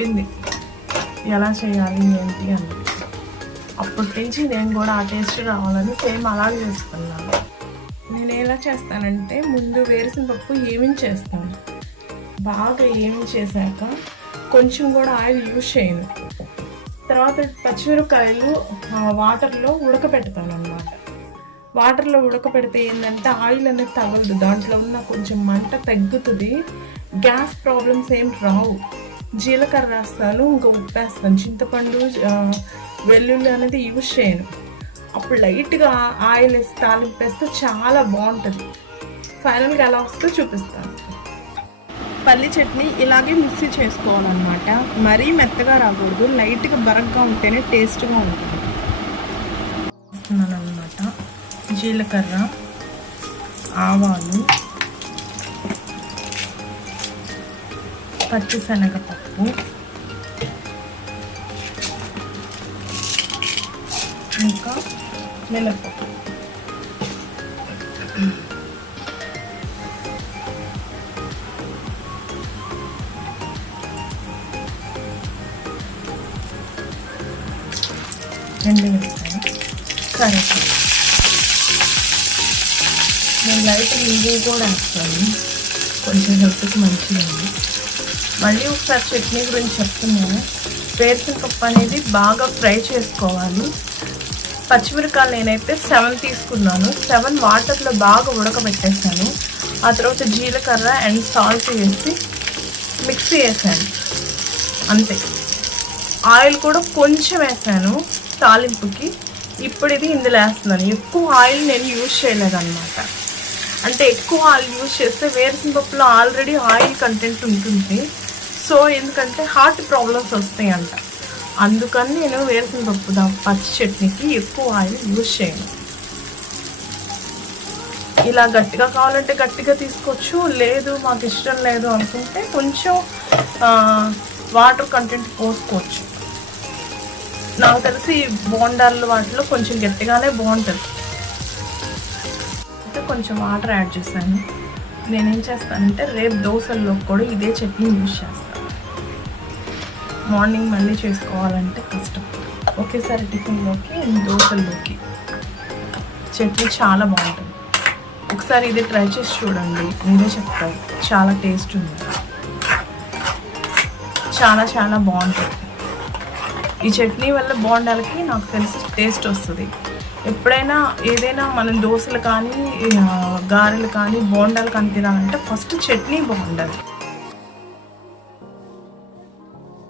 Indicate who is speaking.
Speaker 1: చెప్పింది. ఎలా చేయాలి ఏంటి అని. అప్పటి నుంచి నేను కూడా ఆ టేస్ట్ రావాలని సేమ్ అలాగే చేసుకున్నాను. నేను ఎలా చేస్తానంటే ముందు వేరుసిన పప్పు ఏమిని చేస్తాను? బాగా ఏమి చేశాక కొంచెం కూడా ఆయిల్ యూజ్ చేయను. తర్వాత పచ్చిమిరపకాయలు వాటర్లో ఉడకపెడతాను అనమాట వాటర్లో ఉడకపెడితే ఏంటంటే ఆయిల్ అనేది తగలదు. దాంట్లో ఉన్న కొంచెం మంట తగ్గుతుంది. గ్యాస్ ప్రాబ్లమ్స్ ఏం రావు. జీలకర్ర వేస్తాను ఇంకా ఉప్పు వేస్తాను. చింతపండు వెల్లుల్లి అనేది యూజ్ చేయను. అప్పుడు లైట్గా ఆయిల్ వేసి తాలింపు వేస్తే చాలా బాగుంటుంది. ఫైనల్గా ఎలా వస్తుందో చూపిస్తాను. పల్లి చట్నీ ఇలాగే మిక్సీ చేసుకోవాలన్నమాట. మరీ మెత్తగా రాకూడదు. లైట్గా బరగ్గా ఉంటేనే టేస్ట్గా ఉంటుంది. అనమాట జీలకర్ర ఆవాలు. పచ్చిశనగపప్పు ఇంకా మినపప్పు రెండు మిరపకాయలు. సరే. నేను లైట్ నింబు కూడా వేస్తాను. కొంచెం హెల్త్కి మంచిదండి మళ్ళీ ఒకసారి చట్నీ గురించి చెప్తున్నాను. వేరుశనగపప్పు అనేది బాగా ఫ్రై చేసుకోవాలి. పచ్చిమిరకాయలు నేనైతే సెవెన్ తీసుకున్నాను. సెవెన్ వాటర్లో బాగా ఉడకబెట్టేసాను ఆ తర్వాత జీలకర్ర అండ్ సాల్ట్ వేసి మిక్సీ వేసాను అంతే. ఆయిల్ కూడా కొంచెం వేసాను తాలింపుకి. ఇప్పుడు ఇది ఇందులో వేస్తున్నాను. ఎక్కువ ఆయిల్ నేను యూజ్ చేయలేదన్నమాట. అంటే ఎక్కువ ఆయిల్ యూజ్ చేస్తే వేరుశనగపప్పులో ఆల్రెడీ ఆయిల్ కంటెంట్ ఉంటుంది. సో ఎందుకంటే హార్ట్ ప్రాబ్లమ్స్ వస్తాయి అంట అందుకని నేను వేరుశనగపప్పు దా పచ్చి చట్నీకి ఎక్కువ ఆయిల్ యూజ్ చేయను. ఇలా గట్టిగా కావాలంటే గట్టిగా తీసుకోవచ్చు లేదు మాకు ఇష్టం లేదు అనుకుంటే కొంచెం వాటర్ కంటెంట్ పోసుకోవచ్చు. నాకు తెలిసి బోండాలు వాటిలో కొంచెం గట్టిగానే బాగుంటుంది అయితే కొంచెం వాటర్ యాడ్ చేశాను. నేనేం చేస్తానంటే రేపు దోశల్లో కూడా ఇదే చట్నీ యూజ్ చేస్తాను. మార్నింగ్ మళ్ళీ చేసుకోవాలంటే కష్టం. ఒకేసారి టిఫిన్లోకి దోశల్లోకి. చట్నీ చాలా బాగుంటుంది. ఒకసారి ఇది ట్రై చేసి చూడండి. మీరే చెప్తారు. చాలా టేస్ట్ ఉంది. చాలా చాలా బాగుంటుంది. ఈ చట్నీ వల్ల బోండాలకి నాకు తెలిసి టేస్ట్ వస్తుంది. ఎప్పుడైనా ఏదైనా మనం దోశలు కానీ గారెలు కానీ బోండాలు కానీ తినాలంటే ఫస్ట్ చట్నీ బాగుండాలి.